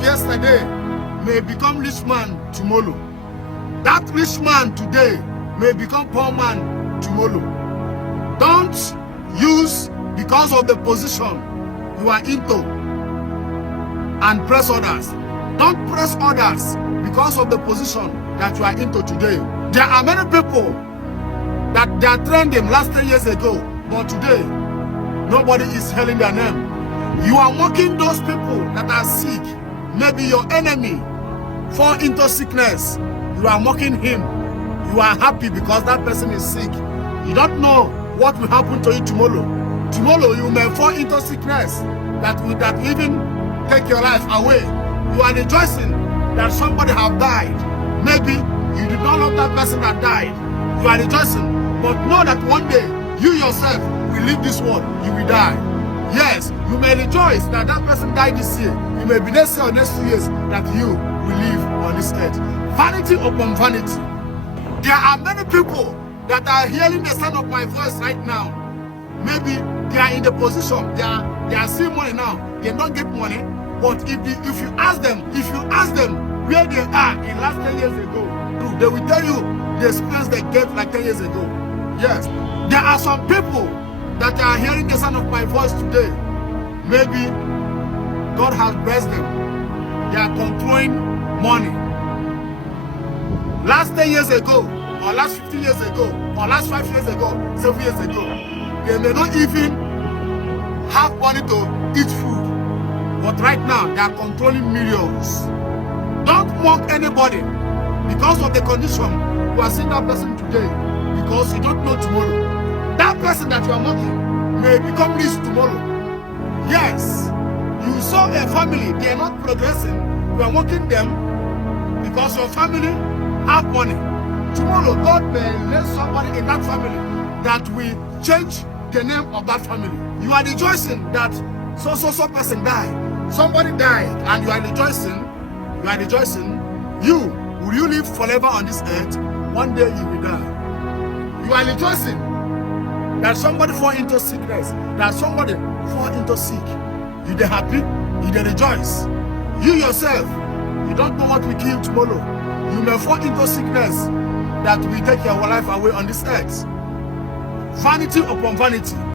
yesterday may become rich man tomorrow. That rich man today may become poor man tomorrow. Don't use because of the position you are into and press others. Don't press others because of the position that you are into today. There are many people that they are trending last 10 years ago, but today nobody is hailing their name. You are mocking those people that are sick. Maybe your enemy fall into sickness. You are mocking him. You are happy because that person is sick. You don't know what will happen to you tomorrow. Tomorrow you may fall into sickness that will even take your life away. You are rejoicing that somebody have died. Maybe you did not love that person that died. You are rejoicing, but know that one day you yourself will leave this world. You will die. Yes, you may rejoice that that person died this year. You may be next year or next 2 years that you will live on this earth. Vanity upon vanity. There are many people that are hearing the sound of my voice right now. Maybe they are in the position, they are seeing money now. They don't get money, but if you ask them where they are in last 10 years ago, they will tell you the experience they get like 10 years ago. Yes, there are some people that are hearing the sound of my voice today. Maybe God has blessed them. They are controlling money. Last 10 years ago, or last 15 years ago, or last 5 years ago, 7 years ago, they may not even have money to eat food. But right now, they are controlling millions. Don't mock anybody because of the condition. You are seeing that person today because you don't know tomorrow. That person that you are mocking may become rich tomorrow. Yes, you saw a family, they are not progressing. You are mocking them because your family have money. Tomorrow, God may let somebody in that family that will change the name of that family. You are rejoicing that so person died. Somebody died and you are rejoicing. You are rejoicing. Will you live forever on this earth? One day you will die. You are rejoicing that somebody fall into sickness, that somebody fall into sick. You they happy, you they rejoice. You yourself, you don't know what will kill you tomorrow. You may fall into sickness that will take your life away on this earth. Vanity upon vanity.